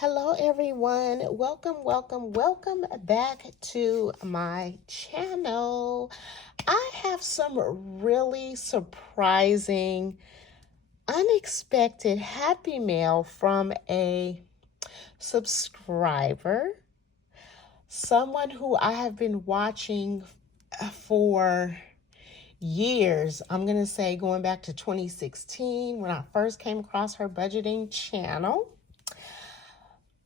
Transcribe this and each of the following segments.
Hello, everyone. Welcome back to my channel. I have some really surprising, unexpected happy mail from a subscriber, someone who I have been watching for years. I'm going to say going back to 2016 when I first came across her budgeting channel.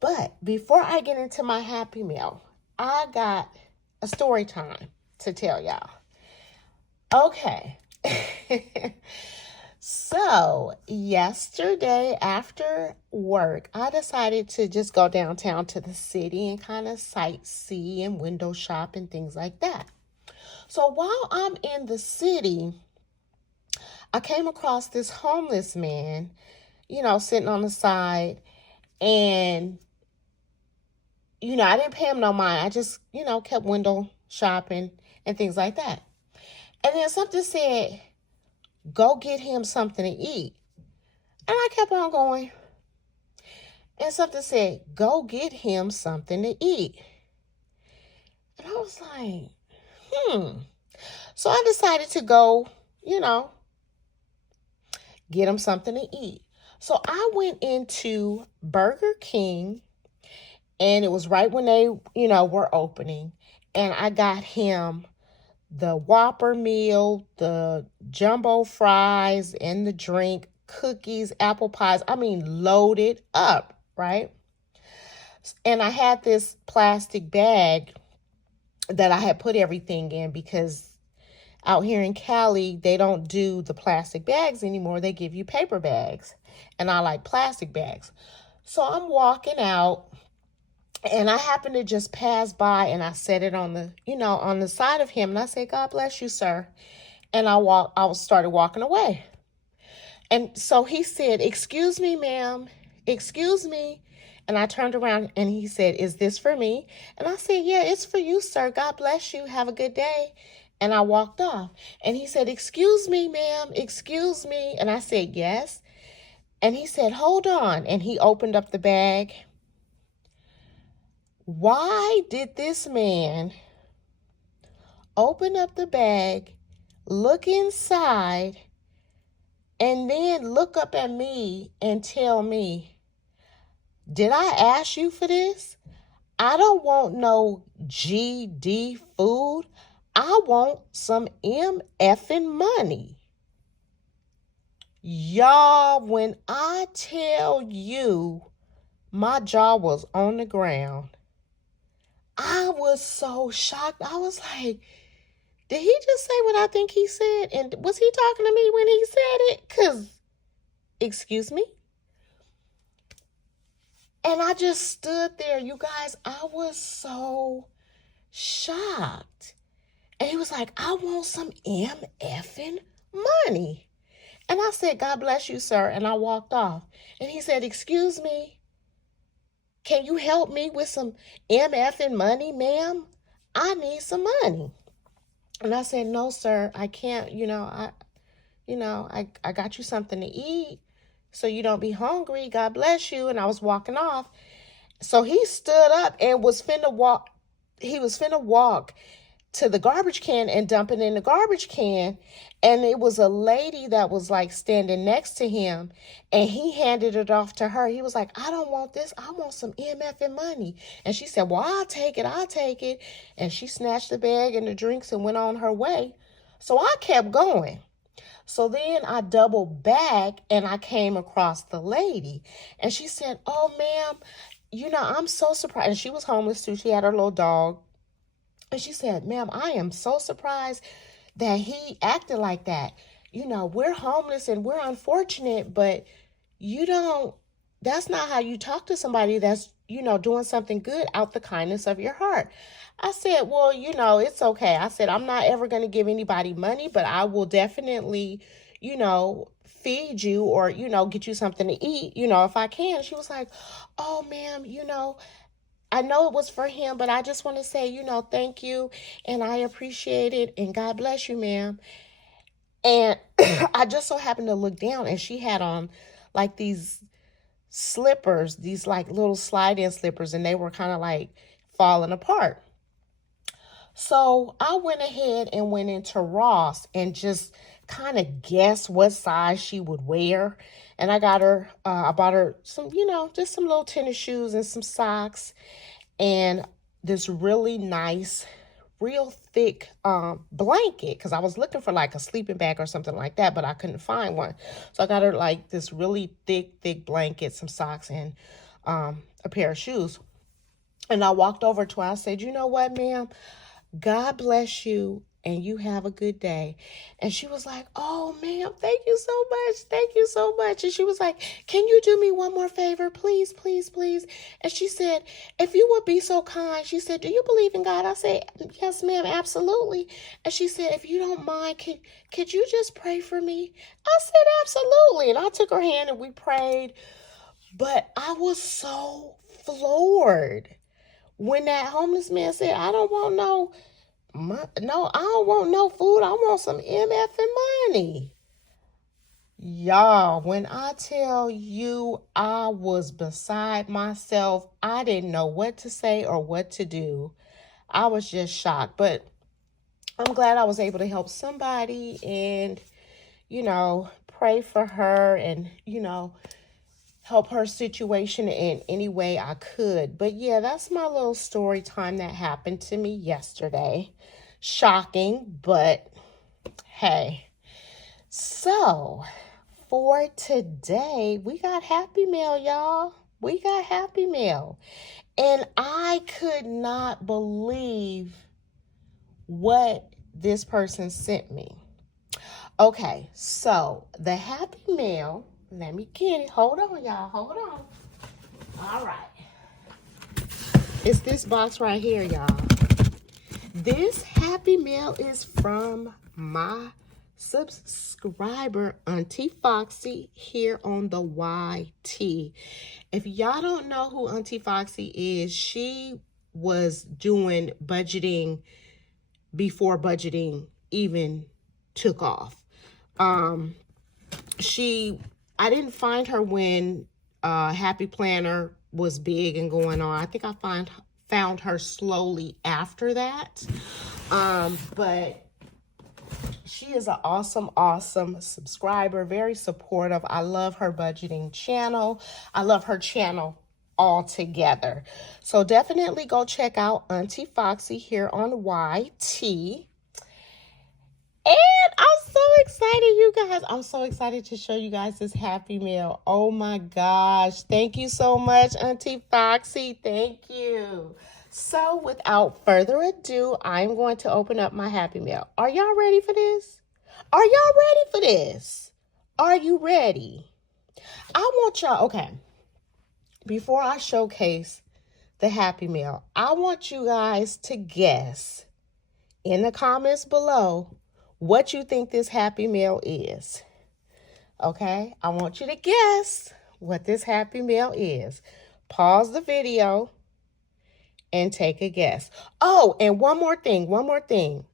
But before I get into my happy meal, I got a story time to tell y'all. Okay. So, yesterday after work, I decided to just go downtown to the city and kind of sightsee and window shop and things like that. So, while I'm in the city, I came across this homeless man, sitting on the side, and I didn't pay him no mind. I just, kept window shopping and things like that. And then something said, go get him something to eat. And I kept on going. And something said, go get him something to eat. And I was like, So I decided to go, get him something to eat. So I went into Burger King. And it was right when they, were opening. And I got him the Whopper meal, the jumbo fries, and the drink, cookies, apple pies. I mean, loaded up, right? And I had this plastic bag that I had put everything in because out here in Cali, they don't do the plastic bags anymore. They give you paper bags. And I like plastic bags. So I'm walking out. And I happened to just pass by and I set it on the, on the side of him. And I said, God bless you, sir. And I started walking away. And so he said, excuse me, ma'am, excuse me. And I turned around and he said, is this for me? And I said, yeah, it's for you, sir. God bless you. Have a good day. And I walked off. And he said, excuse me, ma'am, excuse me. And I said, yes. And he said, hold on. And he opened up the bag. Why did this man open up the bag, look inside, and then look up at me and tell me, did I ask you for this? I don't want no GD food. I want some MFing money. Y'all, when I tell you my jaw was on the ground, I was so shocked. I was like, did he just say what I think he said? And was he talking to me when he said it? Because, excuse me? And I just stood there, you guys. I was so shocked. And he was like, I want some MFing money. And I said, God bless you, sir. And I walked off. And he said, excuse me. Can you help me with some MFing money, ma'am? I need some money. And I said, no, sir, I can't, I got you something to eat so you don't be hungry. God bless you. And I was walking off. So he stood up and was finna walk. He was finna walk to the garbage can and dump it in the garbage can. And it was a lady that was like standing next to him and he handed it off to her. He was like, I don't want this. I want some MFing money. And she said, well, I'll take it. And she snatched the bag and the drinks and went on her way. So I kept going. So then I doubled back and I came across the lady and she said, oh, ma'am, I'm so surprised. And she was homeless too. She had her little dog. And she said, ma'am, I am so surprised that he acted like that. We're homeless and we're unfortunate, but that's not how you talk to somebody that's, doing something good out the kindness of your heart. I said, well, it's okay. I said, I'm not ever going to give anybody money, but I will definitely, feed you or, get you something to eat, if I can. She was like, oh, ma'am, I know it was for him, but I just want to say, thank you. And I appreciate it. And God bless you, ma'am. And I just so happened to look down and she had on like these slippers, these like little slide-in slippers, and they were kind of like falling apart. So I went ahead and went into Ross and just kind of guessed what size she would wear. And I bought her some, just some little tennis shoes and some socks and this really nice, real thick blanket, because I was looking for like a sleeping bag or something like that, but I couldn't find one. So I got her like this really thick blanket, some socks, and a pair of shoes. And I walked over to her. I said, "You know what, ma'am? God bless you and you have a good day." And she was like, "Oh, ma'am, thank you so much. Thank you so much." And she was like, "Can you do me one more favor? Please, please, please." And she said, "If you would be so kind," she said, "do you believe in God?" I said, "Yes, ma'am, absolutely." And she said, "If you don't mind, could you just pray for me?" I said, "Absolutely." And I took her hand and we prayed. But I was so floored when that homeless man said, I don't want no food. I want some MF and money. Y'all, when I tell you I was beside myself, I didn't know what to say or what to do. I was just shocked. But I'm glad I was able to help somebody and, pray for her and, help her situation in any way I could. But yeah, that's my little story time that happened to me yesterday. Shocking, but hey. So for today, we got Happy Mail, y'all. We got Happy Mail. And I could not believe what this person sent me. Okay, so the Happy Mail, let me get it. Hold on, y'all. Hold on. All right. It's this box right here, y'all. This Happy Mail is from my subscriber, Auntie Foxie, here on the YT. If y'all don't know who Auntie Foxie is, she was doing budgeting before budgeting even took off. I didn't find her when Happy Planner was big and going on. I think I found her slowly after that. But she is an awesome subscriber, very supportive. I love her budgeting channel. I love her channel altogether. So definitely go check out Auntie Foxie here on YT. And I'm so excited, you guys. I'm so excited to show you guys this Happy Mail. Oh my gosh. Thank you so much, Auntie Foxie. Thank you. So without further ado, I'm going to open up my Happy Mail. Are y'all ready for this? Are y'all ready for this? Are you ready? I want y'all, okay, before I showcase the Happy Mail, I want you guys to guess in the comments below what you think this Happy Mail is. Okay, I want you to guess what this Happy Mail is. Pause the video and take a guess. Oh, and one more thing.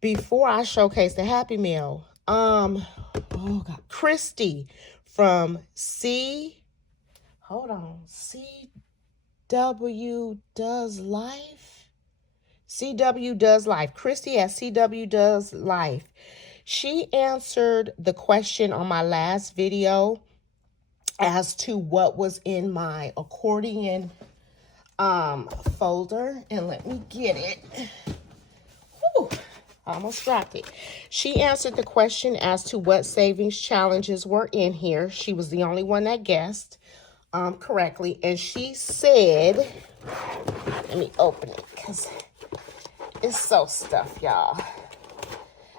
Before I showcase the Happy Mail, Christy from CW Does Life. CW Does Life. Christy at CW Does Life. She answered the question on my last video as to what was in my accordion folder. And let me get it. Whew, I almost dropped it. She answered the question as to what savings challenges were in here. She was the only one that guessed correctly. And she said, let me open it because it's so stuffed, y'all.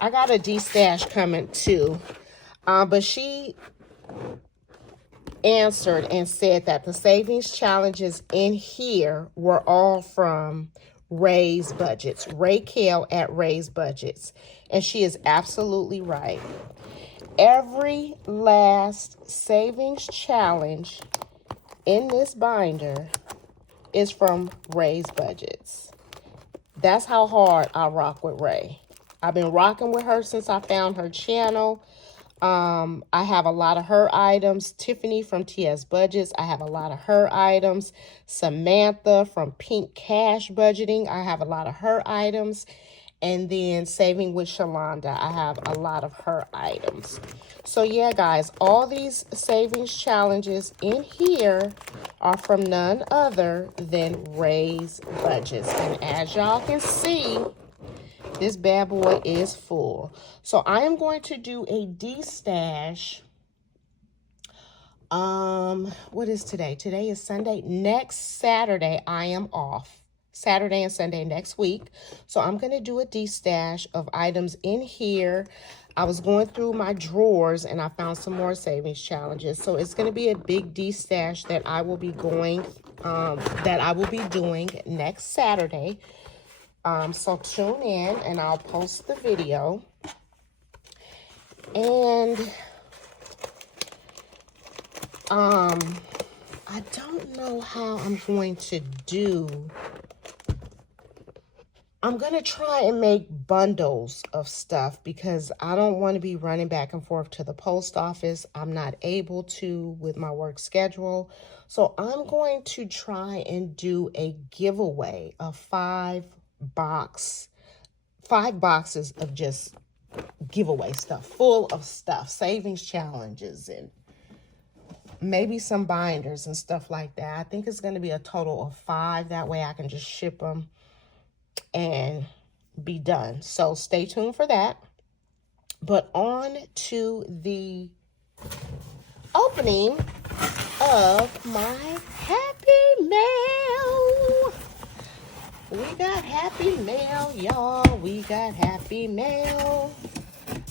I got a D-stash coming too. But she answered and said that the savings challenges in here were all from Ray's Budgets. Ray Kale at Ray's Budgets. And she is absolutely right. Every last savings challenge in this binder is from Ray's Budgets. That's how hard I rock with Ray. I've been rocking with her since I found her channel. I have a lot of her items. Tiffany from TS Budgets, I have a lot of her items. Samantha from Pink Cash Budgeting, I have a lot of her items. And then Saving with Shalonda, I have a lot of her items. So yeah, guys, all these savings challenges in here are from none other than Ray's Budgets. And as y'all can see, this bad boy is full. So I am going to do a D-stash. What is today? Today is Sunday. Next Saturday, I am off. Saturday and Sunday next week. So I'm going to do a D-stash of items in here. I was going through my drawers and I found some more savings challenges. So it's going to be a big D-stash that I will be doing next Saturday. So tune in and I'll post the video. And I don't know how I'm going to do. I'm going to try and make bundles of stuff because I don't want to be running back and forth to the post office. I'm not able to with my work schedule. So I'm going to try and do a giveaway of 5 boxes of just giveaway stuff, full of stuff, savings challenges, and maybe some binders and stuff like that. I think it's going to be a total of 5. That way I can just ship them and be done. So stay tuned for that. But on to the opening of my Happy Mail. We got Happy Mail, y'all. We got Happy Mail.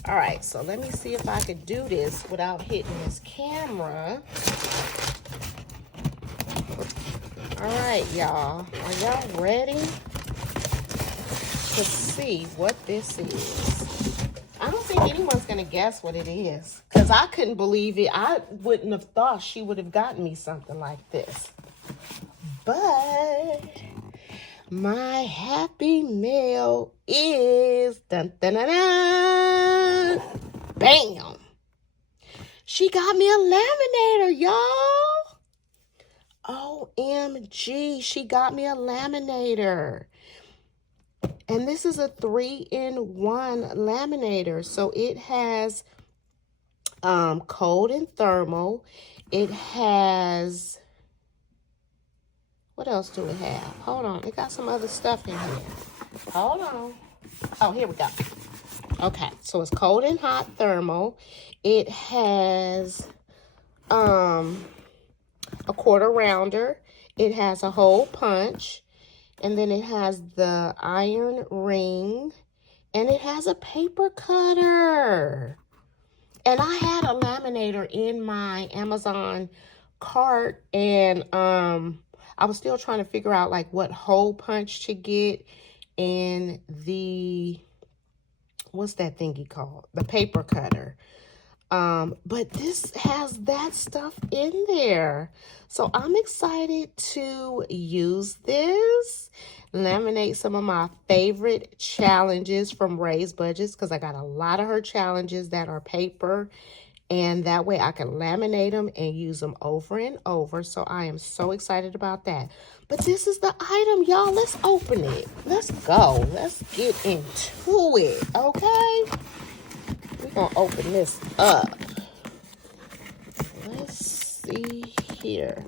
All right, so let me see if I could do this without hitting this camera. All right, y'all. Are y'all ready to see what this is? I don't think anyone's going to guess what it is because I couldn't believe it. I wouldn't have thought she would have gotten me something like this. But my Happy Mail is dun, dun, dun, dun. Bam. She got me a laminator, y'all. OMG, she got me a laminator. And this is a 3-in-1 laminator. So it has cold and thermal. It has, what else do it have? Hold on, it got some other stuff in here. Hold on. Oh, here we go. Okay, so it's cold and hot thermal. It has a quarter rounder. It has a hole punch. And then it has the iron ring. And it has a paper cutter. And I had a laminator in my Amazon cart. And I was still trying to figure out like what hole punch to get. And the, what's that thingy called? The paper cutter. But this has that stuff in there. So I'm excited to use this, laminate some of my favorite challenges from Ray's Budgets because I got a lot of her challenges that are paper. And that way I can laminate them and use them over and over. So I am so excited about that. But this is the item, y'all. Let's open it. Let's go. Let's get into it, okay? We're going to open this up. Let's see here.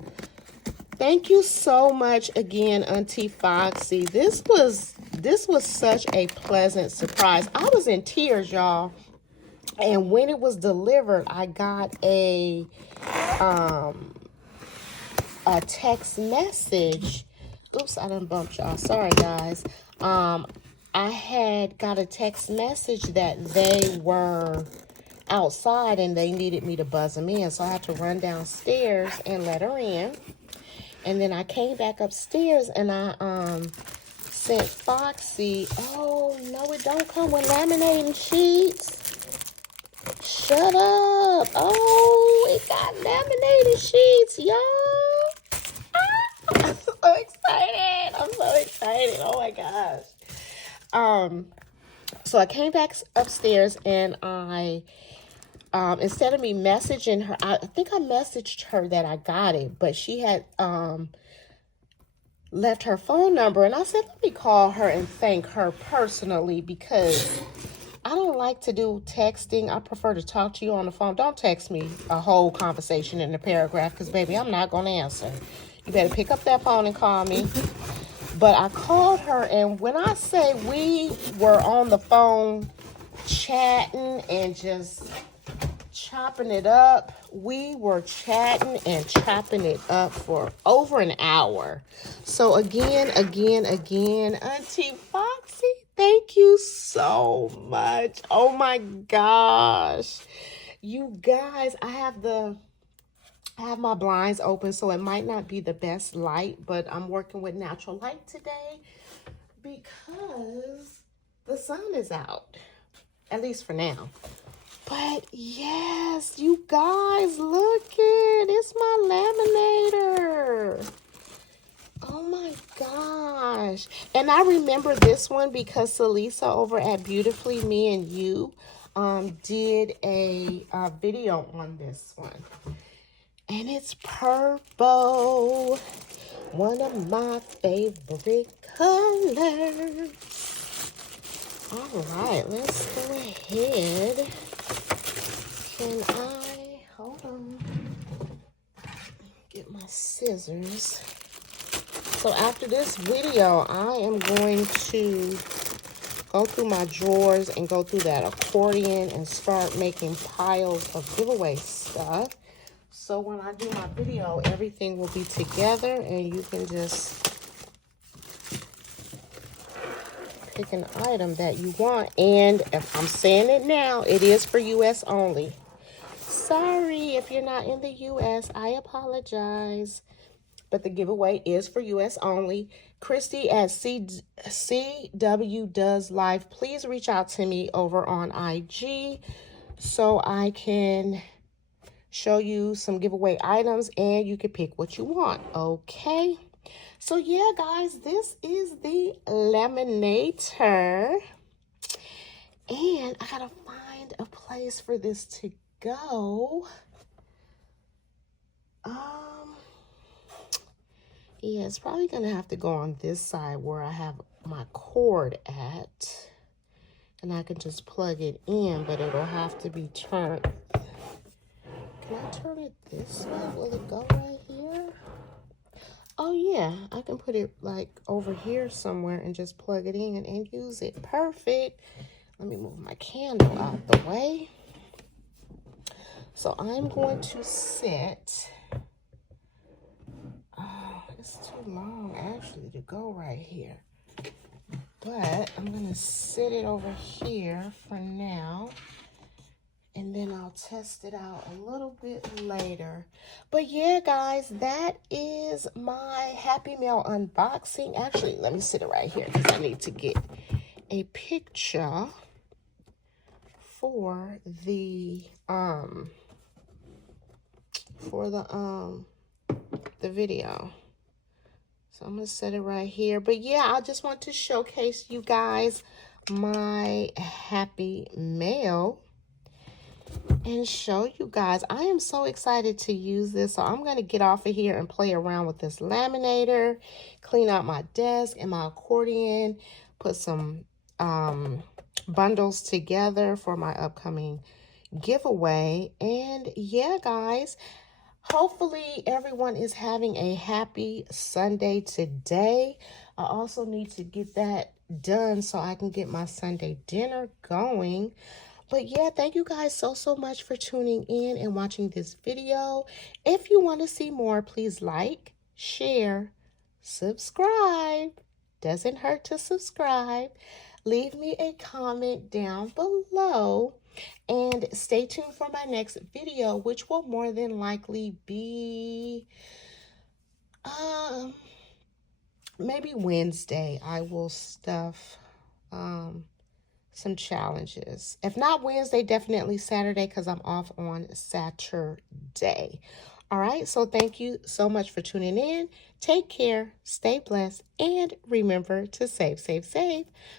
Thank you so much again, Auntie Foxie. This was such a pleasant surprise. I was in tears, y'all. And when it was delivered, I got a text message. Oops, I done bumped y'all. Sorry, guys. I had got a text message that they were outside and they needed me to buzz them in. So I had to run downstairs and let her in. And then I came back upstairs and I sent Foxy, oh, no, it don't come with laminating sheets. Shut up. Oh, it got laminated sheets, y'all. Ah, I'm so excited. I'm so excited. Oh, my gosh. So I came back upstairs and I instead of me messaging her, I think I messaged her that I got it, but she had left her phone number, and I said, let me call her and thank her personally, because I don't like to do texting. I prefer to talk to you on the phone. Don't text me a whole conversation in a paragraph, because, baby, I'm not going to answer. You better pick up that phone and call me. But I called her, and when I say we were on the phone chatting and just chopping it up, we were chatting and chopping it up for over an hour. So again, Auntie Foxie, thank you so much. Oh my gosh. You guys, I have my blinds open, so it might not be the best light, but I'm working with natural light today because the sun is out, at least for now. But yes, you guys, look it. It's my laminator. Oh my gosh. And I remember this one because Celisa over at Beautifully Me and You did a video on this one. And it's purple. One of my favorite colors. All right, let's go ahead. Can I, hold on, get my scissors. So after this video, I am going to go through my drawers and go through that accordion and start making piles of giveaway stuff. So when I do my video, everything will be together and you can just pick an item that you want. And if I'm saying it now, it is for US only. Sorry if you're not in the US, I apologize. But the giveaway is for US only. Christy at CW Does Life, please reach out to me over on IG so I can show you some giveaway items and you can pick what you want, okay? So yeah, guys, this is the laminator. And I gotta find a place for this to go. Yeah, it's probably gonna have to go on this side where I have my cord at. And I can just plug it in, but it'll have to be turned. Can I turn it this way? Will it go right here? Oh yeah, I can put it like over here somewhere and just plug it in and use it. Perfect. Let me move my candle out the way. So I'm going to sit. Oh, it's too long actually to go right here. But I'm going to sit it over here for now. And then I'll test it out a little bit later. But yeah, guys, that is my Happy Mail unboxing. Actually, let me sit it right here because I need to get a picture for the video. So I'm gonna set it right here. But yeah, I just want to showcase you guys my Happy Mail and show you guys. I am so excited to use this. So I'm going to get off of here and play around with this laminator, clean out my desk and my accordion, put some bundles together for my upcoming giveaway. And yeah, guys, hopefully everyone is having a happy Sunday today. I also need to get that done so I can get my Sunday dinner going. But yeah, thank you guys so much for tuning in and watching this video. If you want to see more, please like, share, subscribe. Doesn't hurt to subscribe. Leave me a comment down below. And stay tuned for my next video, which will more than likely be maybe Wednesday. I will stuff some challenges. If not Wednesday, definitely Saturday because I'm off on Saturday. All right, so thank you so much for tuning in. Take care, stay blessed, and remember to save.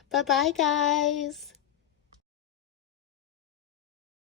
Bye-bye, guys.